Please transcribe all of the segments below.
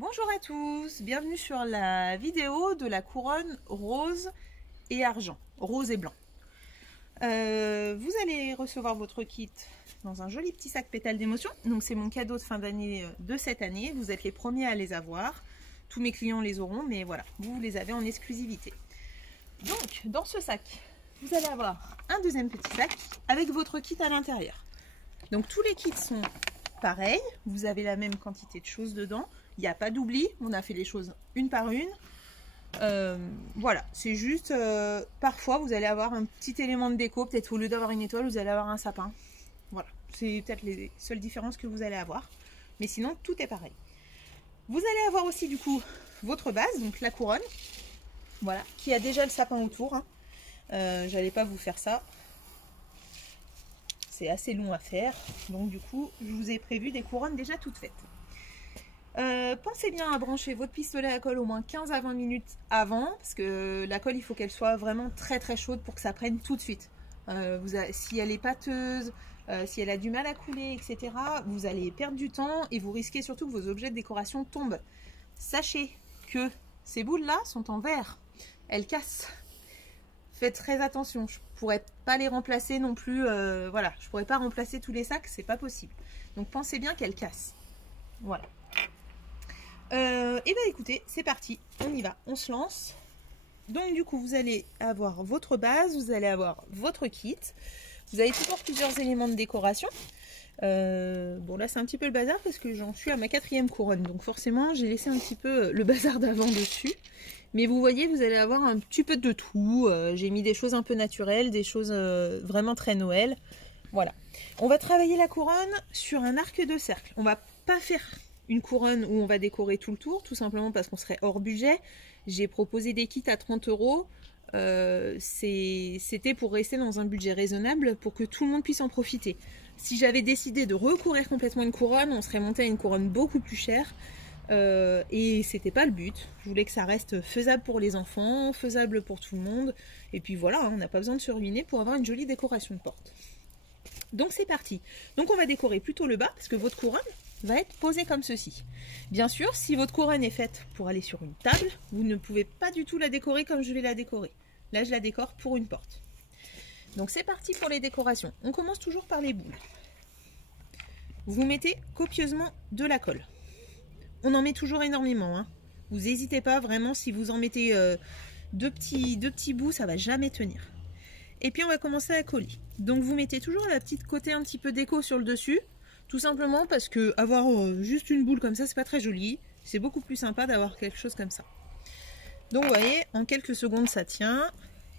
Bonjour à tous, bienvenue sur la vidéo de la couronne rose et argent, rose et blanc. Vous allez recevoir votre kit dans un joli petit sac pétales d'émotion. Donc c'est mon cadeau de fin d'année de cette année. Vous êtes les premiers à les avoir. Tous mes clients les auront, mais voilà, vous les avez en exclusivité. Donc dans ce sac, vous allez avoir un deuxième petit sac avec votre kit à l'intérieur. Donc tous les kits sont pareils, vous avez la même quantité de choses dedans. Il n'y a pas d'oubli, on a fait les choses une par une. Voilà, c'est juste, parfois vous allez avoir un petit élément de déco, peut-être au lieu d'avoir une étoile, vous allez avoir un sapin. Voilà, c'est peut-être les seules différences que vous allez avoir. Mais sinon, tout est pareil. Vous allez avoir aussi du coup votre base, donc la couronne. Voilà, qui a déjà le sapin autour. Hein. J'allais pas vous faire ça. C'est assez long à faire. Donc du coup, je vous ai prévu des couronnes déjà toutes faites. Pensez bien à brancher votre pistolet à colle au moins 15 à 20 minutes avant, parce que la colle il faut qu'elle soit vraiment très chaude pour que ça prenne tout de suite. Si elle est pâteuse, si elle a du mal à couler, etc., vous allez perdre du temps et vous risquez surtout que vos objets de décoration tombent. Sachez que ces boules là sont en verre, elles cassent. Faites très attention, je pourrais pas les remplacer non plus, voilà, je pourrais pas remplacer tous les sacs, c'est pas possible. Donc pensez bien qu'elles cassent. Voilà. Et bien écoutez, c'est parti, on y va, on se lance. Donc du coup vous allez avoir votre base, vous allez avoir votre kit, vous avez toujours plusieurs éléments de décoration. Bon là c'est un petit peu le bazar parce que j'en suis à ma 4e couronne, donc forcément j'ai laissé un petit peu le bazar d'avant dessus. Mais vous voyez, vous allez avoir un petit peu de tout, j'ai mis des choses un peu naturelles, des choses vraiment très Noël. Voilà, on va travailler la couronne sur un arc de cercle, on va pas faire une couronne où on va décorer tout le tour, tout simplement parce qu'on serait hors budget. J'ai proposé des kits à 30 €. C'était pour rester dans un budget raisonnable pour que tout le monde puisse en profiter. Si j'avais décidé de recouvrir complètement une couronne, on serait monté à une couronne beaucoup plus chère. Et c'était pas le but. Je voulais que ça reste faisable pour les enfants, faisable pour tout le monde. Et puis voilà, on n'a pas besoin de se ruiner pour avoir une jolie décoration de porte. Donc c'est parti. Donc on va décorer plutôt le bas parce que votre couronne va être posée comme ceci. Bien sûr, si votre couronne est faite pour aller sur une table, vous ne pouvez pas du tout la décorer comme je vais la décorer. Là, je la décore pour une porte. Donc c'est parti pour les décorations. On commence toujours par les boules. Vous mettez copieusement de la colle. On en met toujours énormément. Hein. Vous n'hésitez pas, vraiment, si vous en mettez deux petits bouts, ça ne va jamais tenir. Et puis on va commencer à coller. Donc vous mettez toujours la petite côté un petit peu déco sur le dessus. Tout simplement parce que avoir juste une boule comme ça, c'est pas très joli. C'est beaucoup plus sympa d'avoir quelque chose comme ça. Donc vous voyez, en quelques secondes ça tient.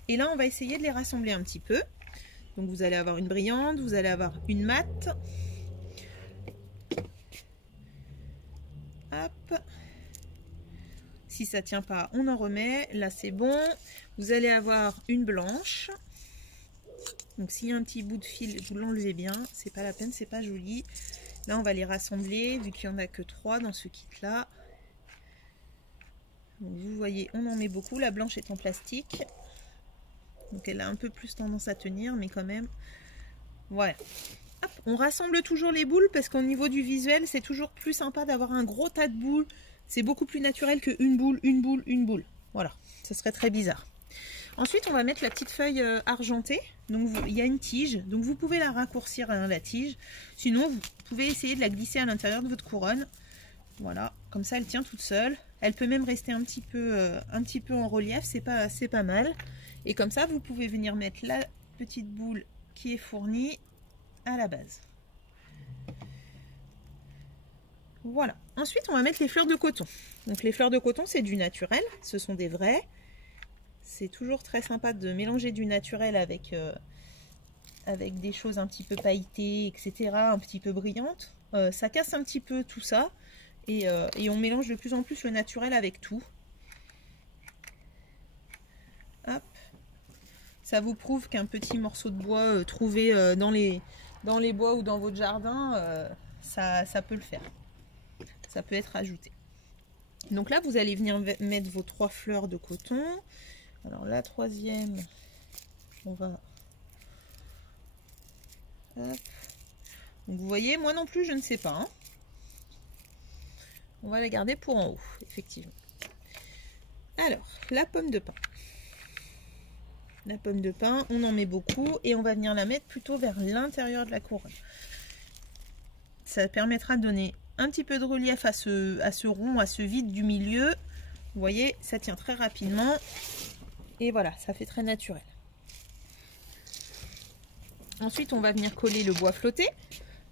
Et là on va essayer de les rassembler un petit peu. Donc vous allez avoir une brillante, vous allez avoir une mate. Hop. Si ça tient pas, on en remet. Là c'est bon. Vous allez avoir une blanche. Donc s'il y a un petit bout de fil, vous l'enlevez bien, c'est pas la peine, c'est pas joli. Là on va les rassembler, vu qu'il n'y en a que 3 dans ce kit là. Donc, vous voyez, on en met beaucoup, la blanche est en plastique. Donc elle a un peu plus tendance à tenir, mais quand même. Voilà. Hop, on rassemble toujours les boules, parce qu'au niveau du visuel, c'est toujours plus sympa d'avoir un gros tas de boules. C'est beaucoup plus naturel qu'une boule, une boule, une boule. Voilà, ça serait très bizarre. Ensuite, on va mettre la petite feuille argentée. Donc, il y a une tige. Donc, vous pouvez la raccourcir, hein, la tige. Sinon, vous pouvez essayer de la glisser à l'intérieur de votre couronne. Voilà, comme ça, elle tient toute seule. Elle peut même rester un petit peu en relief. C'est pas mal. Et comme ça, vous pouvez venir mettre la petite boule qui est fournie à la base. Voilà. Ensuite, on va mettre les fleurs de coton. Donc, les fleurs de coton, c'est du naturel. Ce sont des vrais. C'est toujours très sympa de mélanger du naturel avec des choses un petit peu pailletées, etc., un petit peu brillantes. Ça casse un petit peu tout ça. Et on mélange de plus en plus le naturel avec tout. Hop. Ça vous prouve qu'un petit morceau de bois trouvé dans les bois ou dans votre jardin, ça peut le faire. Ça peut être ajouté. Donc là, vous allez venir mettre vos 3 fleurs de coton. Alors la troisième, on va... Hop. Donc vous voyez, moi non plus, je ne sais pas. Hein. On va la garder pour en haut, effectivement. Alors, la pomme de pin. La pomme de pin, on en met beaucoup et on va venir la mettre plutôt vers l'intérieur de la couronne. Ça permettra de donner un petit peu de relief à ce rond, à ce vide du milieu. Vous voyez, ça tient très rapidement. Et voilà, ça fait très naturel. Ensuite, on va venir coller le bois flotté.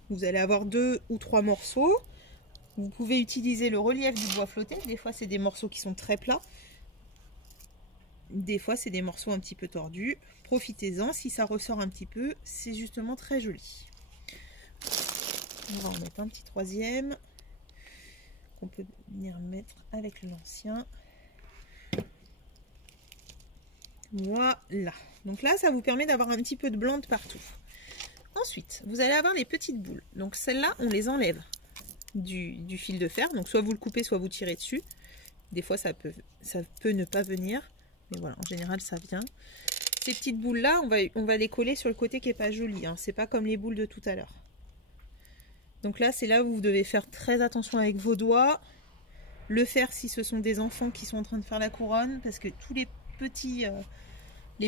Vous allez avoir 2 ou 3 morceaux. Vous pouvez utiliser le relief du bois flotté. Des fois, c'est des morceaux qui sont très plats. Des fois, c'est des morceaux un petit peu tordus. Profitez-en. Si ça ressort un petit peu, c'est justement très joli. On va en mettre un petit troisième qu'on peut venir mettre avec l'ancien. Voilà. Donc là, ça vous permet d'avoir un petit peu de blanc de partout. Ensuite, vous allez avoir les petites boules. Donc celles-là, on les enlève du fil de fer. Donc soit vous le coupez, soit vous tirez dessus. Des fois, ça peut ne pas venir. Mais voilà, en général, ça vient. Ces petites boules-là, on va les coller sur le côté qui n'est pas joli. Hein. C'est pas comme les boules de tout à l'heure. Donc là, c'est là où vous devez faire très attention avec vos doigts. Le faire si ce sont des enfants qui sont en train de faire la couronne. Parce que tous les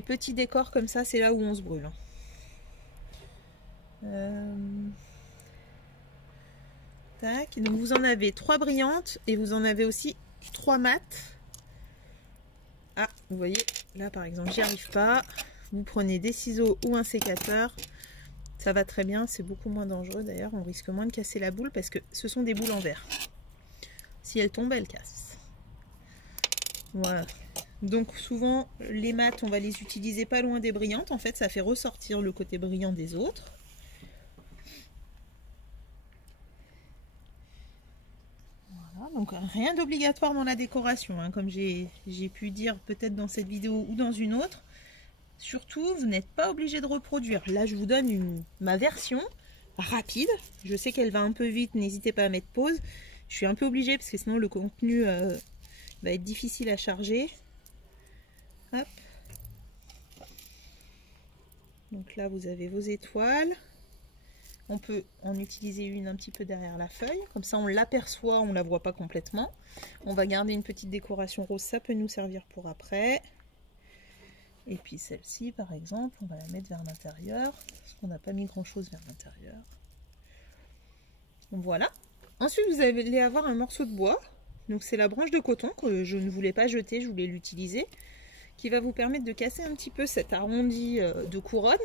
petits décors comme ça, c'est là où on se brûle. Tac. Donc vous en avez 3 brillantes et vous en avez aussi 3 mates. Ah, vous voyez, là par exemple, j'y arrive pas. Vous prenez des ciseaux ou un sécateur. Ça va très bien, c'est beaucoup moins dangereux d'ailleurs. On risque moins de casser la boule parce que ce sont des boules en verre. Si elles tombent, elles cassent. Voilà. Donc souvent, les mates, on va les utiliser pas loin des brillantes. En fait, ça fait ressortir le côté brillant des autres. Voilà, donc rien d'obligatoire dans la décoration, hein, comme j'ai pu dire peut-être dans cette vidéo ou dans une autre. Surtout, vous n'êtes pas obligé de reproduire. Là, je vous donne ma version rapide. Je sais qu'elle va un peu vite, n'hésitez pas à mettre pause. Je suis un peu obligée parce que sinon le contenu va être difficile à charger. Hop. Donc là, vous avez vos étoiles. On peut en utiliser une un petit peu derrière la feuille. Comme ça, on l'aperçoit, on ne la voit pas complètement. On va garder une petite décoration rose, ça peut nous servir pour après. Et puis celle-ci, par exemple, on va la mettre vers l'intérieur. Parce qu'on n'a pas mis grand-chose vers l'intérieur. Voilà. Ensuite, vous allez avoir un morceau de bois. Donc c'est la branche de coton que je ne voulais pas jeter, je voulais l'utiliser. Qui va vous permettre de casser un petit peu cet arrondi de couronne.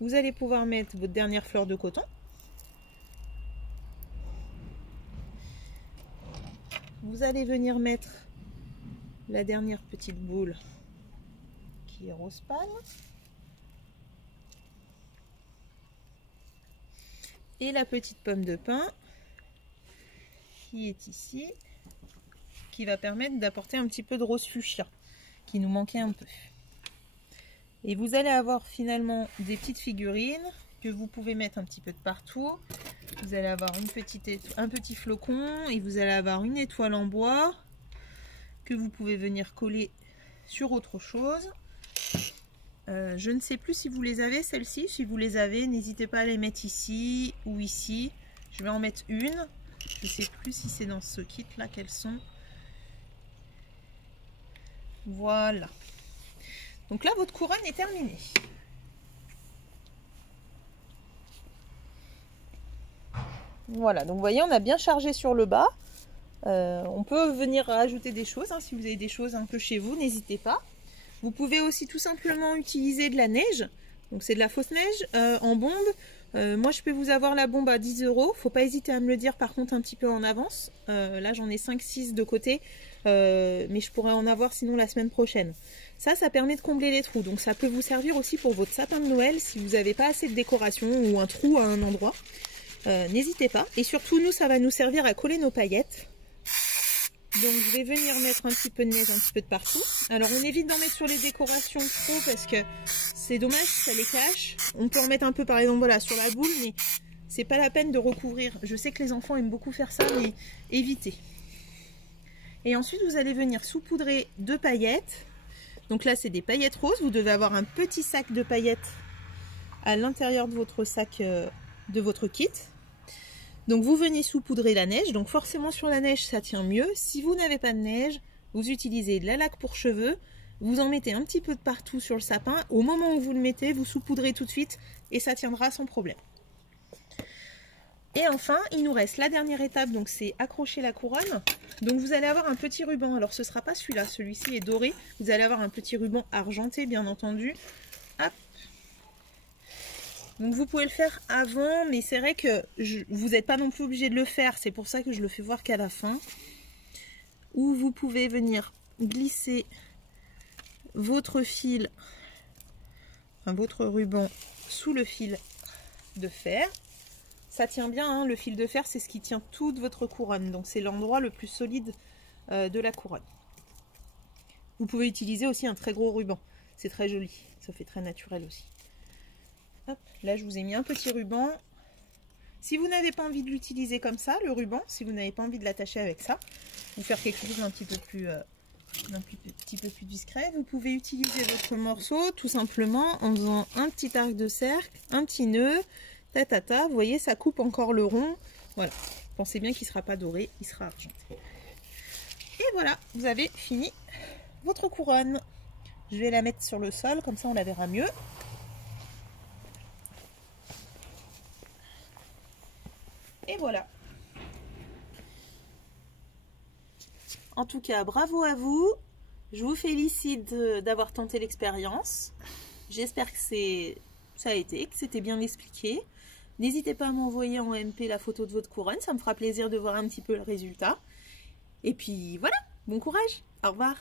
Vous allez pouvoir mettre votre dernière fleur de coton. Vous allez venir mettre la dernière petite boule qui est rose pâle. Et la petite pomme de pin qui est ici, qui va permettre d'apporter un petit peu de rose fuchsia qui nous manquait un peu. Et vous allez avoir finalement des petites figurines que vous pouvez mettre un petit peu de partout. Vous allez avoir un petit flocon et vous allez avoir une étoile en bois que vous pouvez venir coller sur autre chose. Je ne sais plus si vous les avez, celles-ci. Si vous les avez, n'hésitez pas à les mettre ici ou ici. Je vais en mettre une. Je ne sais plus si c'est dans ce kit-là qu'elles sont. Voilà. Donc là, votre couronne est terminée. Voilà, donc vous voyez, on a bien chargé sur le bas. On peut venir rajouter des choses, hein, si vous avez des choses un peu chez vous, n'hésitez pas. Vous pouvez aussi tout simplement utiliser de la neige. Donc c'est de la fausse neige en bombe. Moi, je peux vous avoir la bombe à 10 €. Faut pas hésiter à me le dire par contre un petit peu en avance. Là, j'en ai 5-6 de côté. Mais je pourrais en avoir sinon la semaine prochaine. Ça permet de combler les trous. Donc ça peut vous servir aussi pour votre sapin de Noël si vous n'avez pas assez de décoration ou un trou à un endroit. N'hésitez pas. Et surtout, nous, ça va nous servir à coller nos paillettes. Donc je vais venir mettre un petit peu de neige un petit peu de partout. Alors on évite d'en mettre sur les décorations trop parce que c'est dommage, ça les cache. On peut en mettre un peu par exemple voilà, sur la boule, mais c'est pas la peine de recouvrir. Je sais que les enfants aiment beaucoup faire ça, mais évitez. Et ensuite vous allez venir saupoudrer 2 paillettes. Donc là c'est des paillettes roses. Vous devez avoir un petit sac de paillettes à l'intérieur de votre sac, de votre kit. Donc vous venez saupoudrer la neige, donc forcément sur la neige ça tient mieux. Si vous n'avez pas de neige, vous utilisez de la laque pour cheveux, vous en mettez un petit peu de partout sur le sapin. Au moment où vous le mettez, vous saupoudrez tout de suite et ça tiendra sans problème. Et enfin, il nous reste la dernière étape, donc c'est accrocher la couronne. Donc vous allez avoir un petit ruban, alors ce ne sera pas celui-là, celui-ci est doré. Vous allez avoir un petit ruban argenté bien entendu. Hop. Donc vous pouvez le faire avant, mais c'est vrai que vous n'êtes pas non plus obligé de le faire, c'est pour ça que je le fais voir qu'à la fin. Ou vous pouvez venir glisser votre fil, enfin votre ruban sous le fil de fer. Ça tient bien, hein, le fil de fer c'est ce qui tient toute votre couronne, donc c'est l'endroit le plus solide de la couronne. Vous pouvez utiliser aussi un très gros ruban, c'est très joli, ça fait très naturel aussi. Hop, là je vous ai mis un petit ruban. Si vous n'avez pas envie de l'utiliser comme ça, le ruban, si vous n'avez pas envie de l'attacher avec ça, ou faire quelque chose d'un petit peu plus discret, vous pouvez utiliser votre morceau tout simplement en faisant un petit arc de cercle, un petit nœud, vous voyez ça coupe encore le rond, voilà, pensez bien qu'il ne sera pas doré, il sera argenté. Et voilà, vous avez fini votre couronne. Je vais la mettre sur le sol, comme ça on la verra mieux. Et voilà. En tout cas, bravo à vous. Je vous félicite d'avoir tenté l'expérience. J'espère que ça a été, que c'était bien expliqué. N'hésitez pas à m'envoyer en MP la photo de votre couronne. Ça me fera plaisir de voir un petit peu le résultat. Et puis voilà, bon courage. Au revoir.